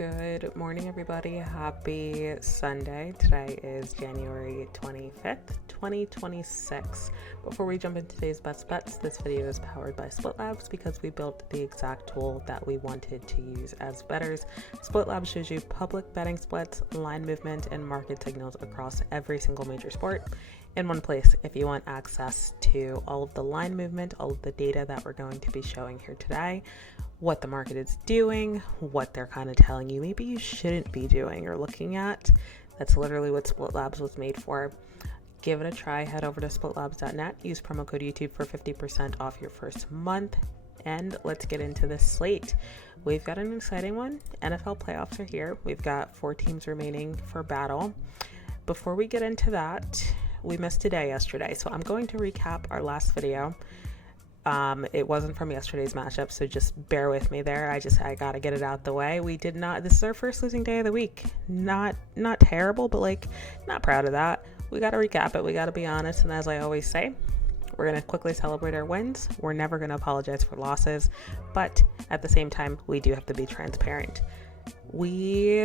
Good morning, everybody. Happy Sunday. Today is January 25th, 2026. Before we jump into today's best bets, this video is powered by Split Labs because we built the exact tool that we wanted to use as bettors. Split Labs shows you public betting splits, line movement, and market signals across every single major sport in one place. If you want access to all of the line movement, all of the data that we're going to be showing here today, what the market is doing, what they're kind of telling you maybe you shouldn't be doing or looking at. That's literally what Split Labs was made for. Give it a try. Head over to splitlabs.net. Use promo code YouTube for 50% off your first month. And let's get into this slate. We've got an exciting one. NFL playoffs are here. We've got 4 teams remaining for battle. Before we get into that, we missed a day yesterday, so I'm going to recap our last video. It wasn't from yesterday's matchup, so just bear with me there. I gotta get it out the way. This is our first losing day of the week. Not terrible, but not proud of that. We gotta recap it. We gotta be honest, and as I always say, we're gonna quickly celebrate our wins. We're never gonna apologize for losses, but at the same time, we do have to be transparent. We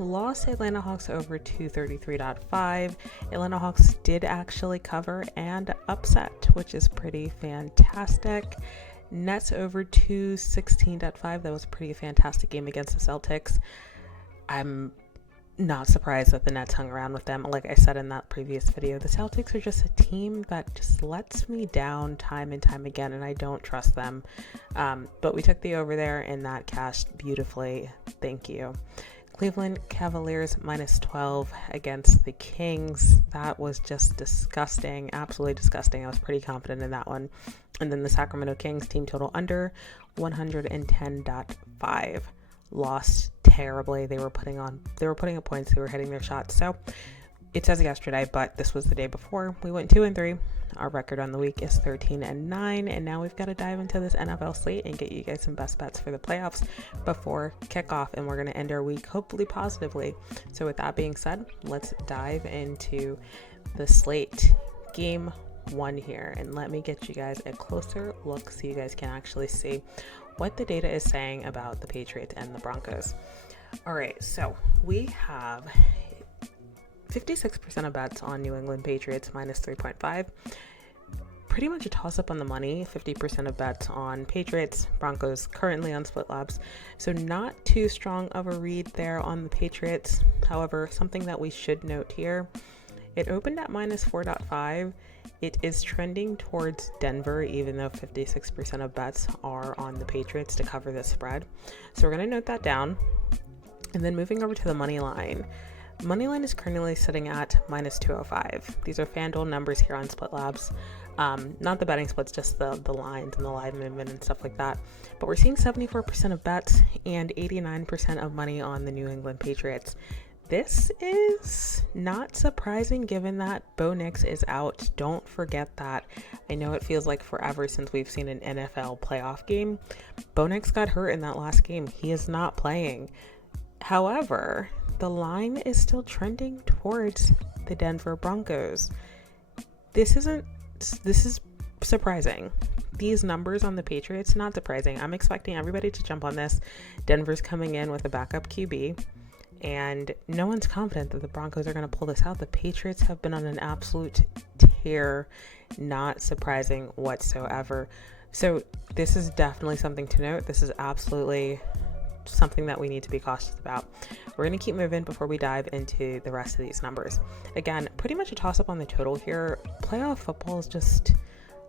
lost Atlanta Hawks over 233.5. Atlanta Hawks did actually cover and upset, which is pretty fantastic. Nets over 216.5. That was a pretty fantastic game against the Celtics. I'm not surprised that the Nets hung around with them. Like I said in that previous video, the Celtics are just a team that just lets me down time and time again, and I don't trust them. But we took the over there, and that cashed beautifully. Thank you. Cleveland Cavaliers -12 against the Kings. That was just disgusting, absolutely disgusting. I was pretty confident in that one. And then the Sacramento Kings team total under 110.5. Lost terribly. They were putting up points. They were hitting their shots. So it says yesterday, but this was the day before. We went 2-3. Our record on the week is 13-9, and now we've got to dive into this NFL slate and get you guys some best bets for the playoffs before kickoff, and we're going to end our week hopefully positively. So with that being said, let's dive into the slate. Game 1 here, and let me get you guys a closer look so you guys can actually see what the data is saying about the Patriots and the Broncos. All right, so we have 56% of bets on New England Patriots -3.5. Pretty much a toss-up on the money. 50% of bets on Patriots, Broncos currently on Split Labs. So not too strong of a read there on the Patriots. However, something that we should note here, it opened at -4.5. It is trending towards Denver, even though 56% of bets are on the Patriots to cover this spread. So we're going to note that down. And then moving over to the money line. Money line is currently sitting at -205. These are FanDuel numbers here on Split Labs. Not the betting splits, just the lines and the live movement and stuff like that. But we're seeing 74% of bets and 89% of money on the New England Patriots. This is not surprising given that Bo Nix is out. Don't forget that. I know it feels like forever since we've seen an NFL playoff game. Bo Nix got hurt in that last game. He is not playing. However, the line is still trending towards the Denver Broncos. This is surprising. These numbers on the Patriots, not surprising. I'm expecting everybody to jump on this. Denver's coming in with a backup QB. And no one's confident that the Broncos are going to pull this out. The Patriots have been on an absolute tear. Not surprising whatsoever. So this is definitely something to note. This is absolutely something that we need to be cautious about. We're going to keep moving before we dive into the rest of these numbers. Again, pretty much a toss-up on the total here. Playoff football is just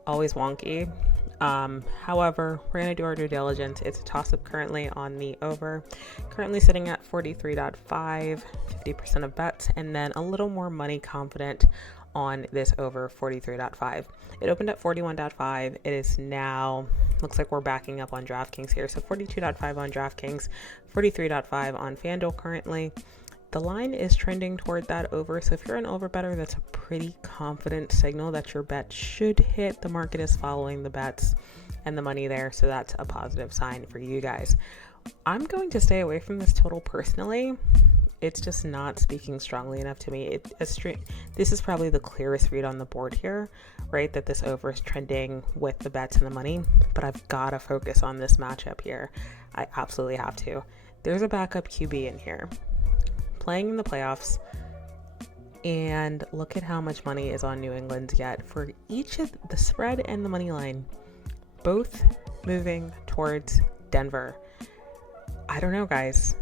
always wonky. However, we're going to do our due diligence. It's a toss-up currently on the over, currently sitting at 43.5, 50% of bets, and then a little more money confident on this over 43.5. It opened at 41.5. It is now, looks like we're backing up on DraftKings here. So 42.5 on DraftKings, 43.5 on FanDuel currently. The line is trending toward that over. So if you're an over better, that's a pretty confident signal that your bet should hit. The market is following the bets and the money there. So that's a positive sign for you guys. I'm going to stay away from this total personally. it's just not speaking strongly enough to me. This is probably the clearest read on the board here, right? That this over is trending with the bets and the money, but I've got to focus on this matchup here. I absolutely have to. There's a backup QB in here playing in the playoffs, and look at how much money is on New England yet for each of the spread and the money line, both moving towards Denver. I don't know, guys.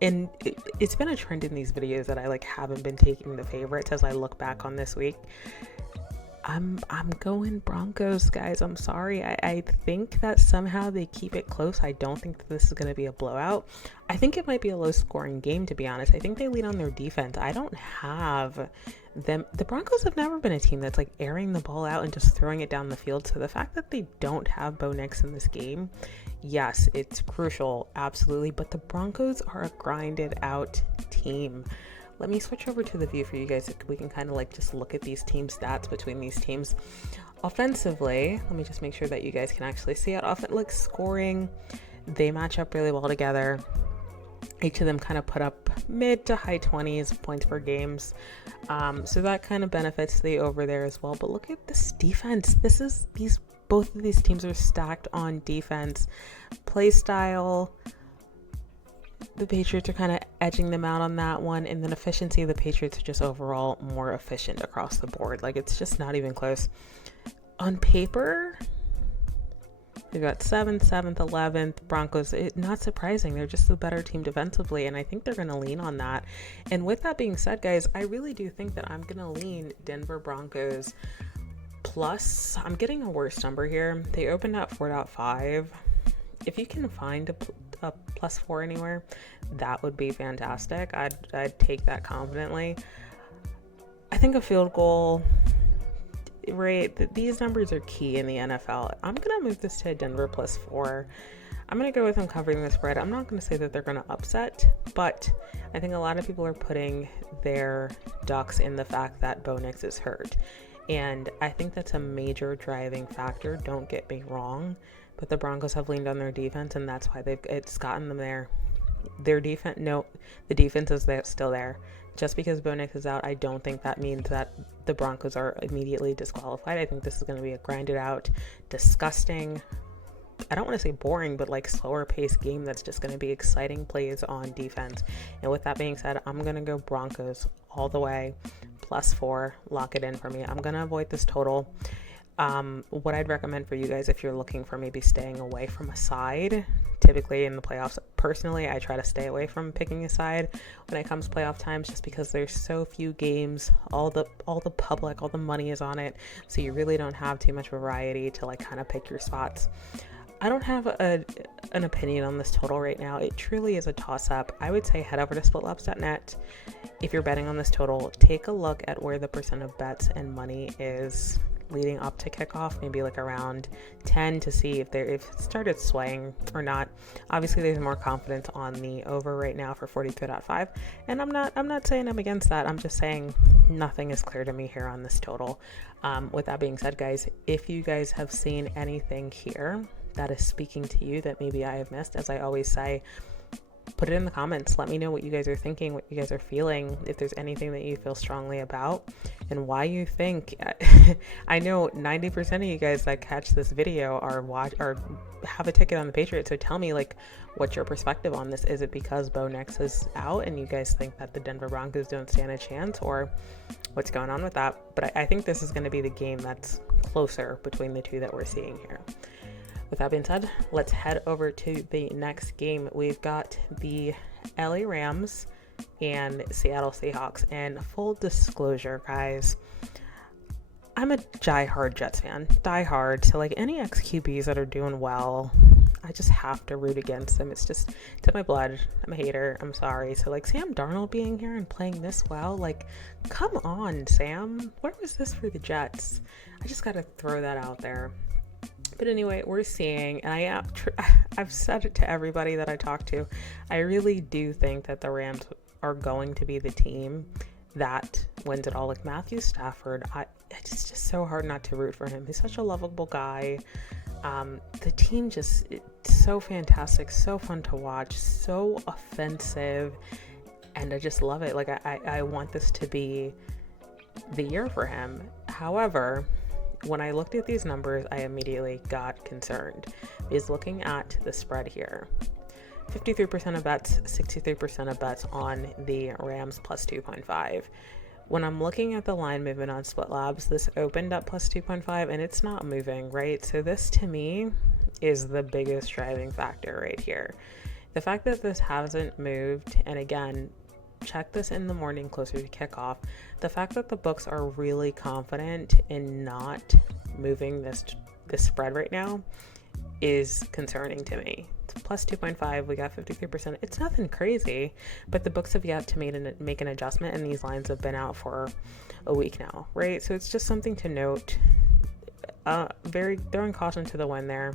And it's been a trend in these videos that I haven't been taking the favorites as I look back on this week. I'm going Broncos, guys. I'm sorry. I think that somehow they keep it close. I don't think that this is going to be a blowout. I think it might be a low-scoring game, to be honest. I think they lean on their defense. I don't have them. The Broncos have never been a team that's airing the ball out and just throwing it down the field. So the fact that they don't have Bo Nix in this game, yes, it's crucial, absolutely. But the Broncos are a grinded-out team. Let me switch over to the view for you guys so we can kind of just look at these team stats between these teams. Offensively, let me just make sure that you guys can actually see it. Scoring, they match up really well together. Each of them kind of put up mid to high 20s points per games. So that kind of benefits the over there as well. But look at this defense. Both of these teams are stacked on defense. Play style, the Patriots are kind of edging them out on that one, and then efficiency, the Patriots are just overall more efficient across the board. It's just not even close. On paper, they've got 7th, 11th. Broncos, not surprising. They're just the better team defensively, and I think they're going to lean on that. And with that being said, guys, I really do think that I'm going to lean Denver Broncos plus. I'm getting a worse number here. They opened at 4.5. If you can find a +4 anywhere, that would be fantastic. I'd take that confidently. I think a field goal, right? These numbers are key in the NFL. I'm going to move this to Denver +4. I'm going to go with them covering the spread. I'm not going to say that they're going to upset, but I think a lot of people are putting their ducks in the fact that Bo Nix is hurt. And I think that's a major driving factor. Don't get me wrong. But the Broncos have leaned on their defense, and that's why it's gotten them there. The defense is still there. Just because Bo Nix is out, I don't think that means that the Broncos are immediately disqualified. I think this is going to be a grinded out, disgusting, I don't want to say boring, but slower paced game that's just going to be exciting plays on defense. And with that being said, I'm going to go Broncos all the way, +4, lock it in for me. I'm going to avoid this total. What I'd recommend for you guys, if you're looking for maybe staying away from a side, typically in the playoffs, personally, I try to stay away from picking a side when it comes to playoff times, just because there's so few games, all the public, all the money is on it, so you really don't have too much variety to kind of pick your spots. I don't have an opinion on this total right now. It truly is a toss-up. I would say head over to splitlabs.net. If you're betting on this total, take a look at where the percent of bets and money is leading up to kickoff, maybe around 10, to see if it started swaying or not. Obviously, there's more confidence on the over right now for 43.5, and I'm not saying I'm against that. I'm just saying nothing is clear to me here on this total. With that being said, guys, if you guys have seen anything here that is speaking to you that maybe I have missed, as I always say, put it in the comments. Let me know what you guys are thinking, what you guys are feeling, if there's anything that you feel strongly about, and why you think. I know 90% of you guys that catch this video are have a ticket on the Patriots, so tell me what's your perspective on this. Is it because Bo Nix is out and you guys think that the Denver Broncos don't stand a chance, or what's going on with that? But I think this is going to be the game that's closer between the two that we're seeing here. With that being said, let's head over to the next game. We've got the LA Rams and Seattle Seahawks. And full disclosure, guys, I'm a diehard Jets fan. Diehard. So any ex-QBs that are doing well, I just have to root against them. It's in my blood. I'm a hater. I'm sorry. So Sam Darnold being here and playing this well, come on, Sam. Where was this for the Jets? I just got to throw that out there. But anyway, we're seeing, and I've said it to everybody that I talk to, I really do think that the Rams are going to be the team that wins it all. Matthew Stafford, it's just so hard not to root for him. He's such a lovable guy. The team it's so fantastic, so fun to watch, so offensive. and I just love it. Like, I want this to be the year for him. However, when I looked at these numbers, I immediately got concerned. Is looking at the spread here. 53% of bets, 63% of bets on the Rams plus 2.5. When I'm looking at the line movement on Split Labs, this opened up plus 2.5 and it's not moving, right? So this to me is the biggest driving factor right here. The fact that this hasn't moved, and again, check this in the morning closer to kickoff, the fact that the books are really confident in not moving this spread right now is concerning to me. It's plus 2.5, we got 53%. It's nothing crazy, but the books have yet to make an adjustment, and these lines have been out for a week now, right? So it's just something to note. Very throwing caution to the wind there.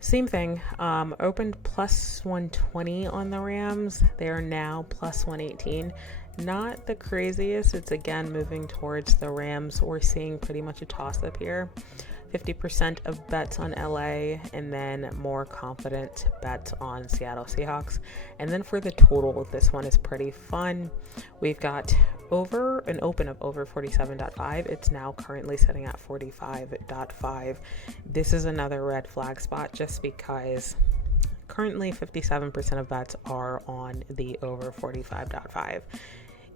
Same thing, opened plus 120 on the Rams. They are now plus 118. Not the craziest. It's again moving towards the Rams. We're seeing pretty much a toss up here. 50% of bets on LA, and then more confident bets on Seattle Seahawks. And then for the total, this one is pretty fun. We've got an open of over 47.5. It's now currently sitting at 45.5. This is another red flag spot just because currently 57% of bets are on the over 45.5.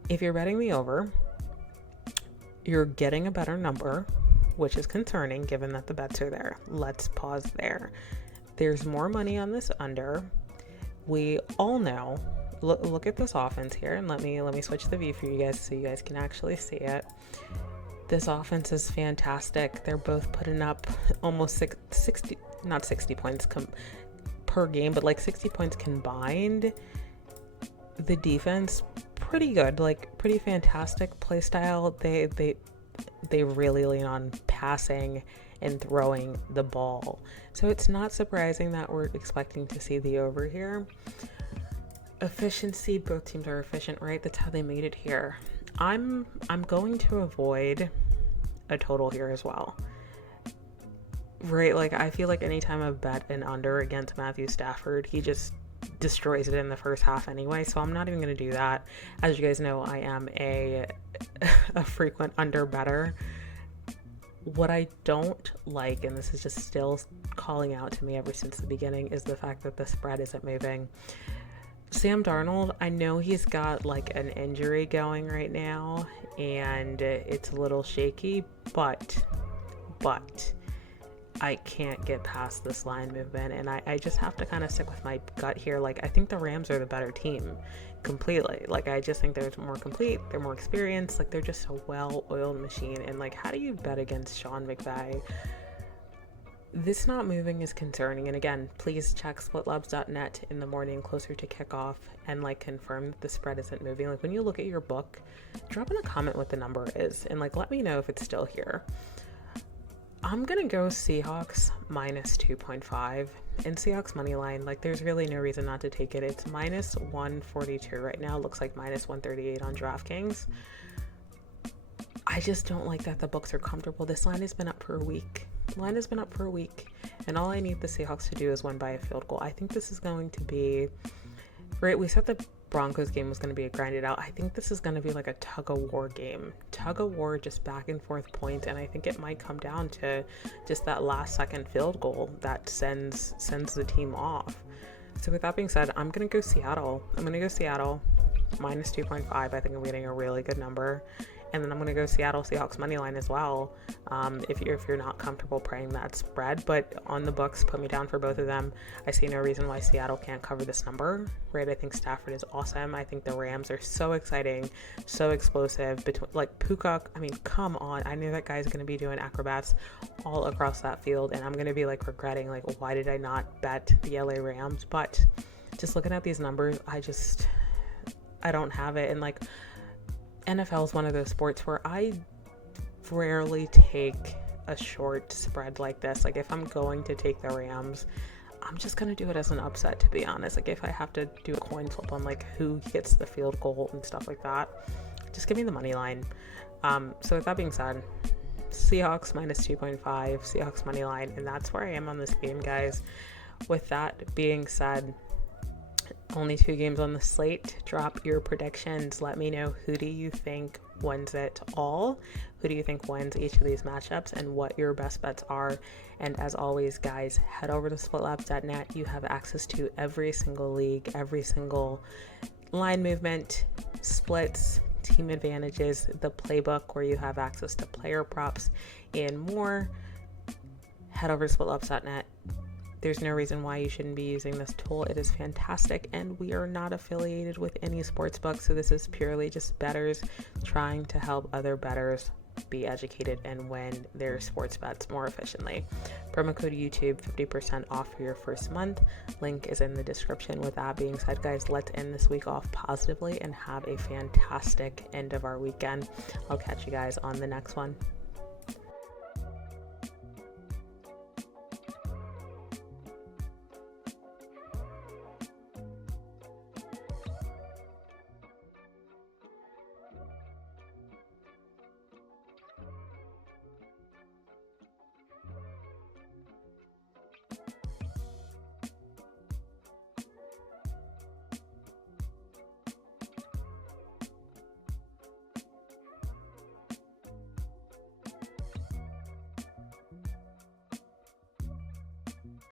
If you're betting the over, you're getting a better number, which is concerning given that the bets are there. Let's pause there. There's more money on this under. We all know, look at this offense here, and let me switch the view for you guys so you guys can actually see it. This offense is fantastic. They're both putting up almost 60, not 60 points per game, but like 60 points combined. The defense, pretty good, like pretty fantastic play style. They really lean on passing and throwing the ball. So it's not surprising that we're expecting to see the over here. Efficiency, both teams are efficient, right? That's how they made it here. I'm going to avoid a total here as well. Right? Like, I feel like anytime I bet an under against Matthew Stafford, he just destroys it in the first half anyway, so I'm not even going to do that. As you guys know, I am a frequent under better. What I don't like, and this is just still calling out to me ever since the beginning, is the fact that the spread isn't moving. Sam Darnold, I know he's got like an injury going right now and it's a little shaky, but I can't get past this line movement, and I just have to kind of stick with my gut here. Like, I think the Rams are the better team completely. Like, I just think they're more complete, they're more experienced, like they're just a well-oiled machine. And like, how do you bet against Sean McVay? This not moving is concerning. And again, please check splitlabs.net in the morning closer to kickoff and like confirm that the spread isn't moving. Like, when you look at your book, drop in a comment what the number is and like let me know if it's still here. I'm gonna go Seahawks minus 2.5 and Seahawks money line. Like, there's really no reason not to take it. It's minus 142 right now. Looks like minus 138 on DraftKings. I just don't like that the books are comfortable. This line has been up for a week. And all I need the Seahawks to do is win by a field goal. I think this is going to be, right, we said the Broncos game was going to be a grinded out. I think this is going to be like a tug-of-war game. Tug-of-war, just back and forth points, and I think it might come down to just that last second field goal that sends the team off. So with that being said, I'm going to go Seattle. Minus 2.5. I think I'm getting a really good number. And then I'm going to go Seattle Seahawks money line as well, if you're not comfortable praying that spread. But on the books, put me down for both of them. I see no reason why Seattle can't cover this number, right? I think Stafford is awesome. I think the Rams are so exciting, so explosive. Like Puka, I mean, come on. I knew that guy's going to be doing acrobats all across that field, and I'm going to be like regretting, like, why did I not bet the LA Rams? But just looking at these numbers, I don't have it. And like, NFL is one of those sports where I rarely take a short spread like this. Like, if I'm going to take the Rams, I'm just going to do it as an upset, to be honest. Like, if I have to do a coin flip on like who gets the field goal and stuff like that, just give me the money line. So with that being said, Seahawks minus 2.5, Seahawks money line, and that's where I am on this game, guys. With that being said, Only 2 games on the slate. Drop your predictions. Let me know, who do you think wins it all? Who do you think wins each of these matchups, and what your best bets are? And as always, guys, head over to splitlabs.net. You have access to every single league, every single line movement, splits, team advantages, the playbook where you have access to player props and more. Head over to splitlabs.net. There's no reason why you shouldn't be using this tool. It is fantastic, and we are not affiliated with any sportsbook, so this is purely just bettors trying to help other bettors be educated and win their sports bets more efficiently. Promo code YouTube, 50% off for your first month. Link is in the description. With that being said, guys, let's end this week off positively and have a fantastic end of our weekend. I'll catch you guys on the next one.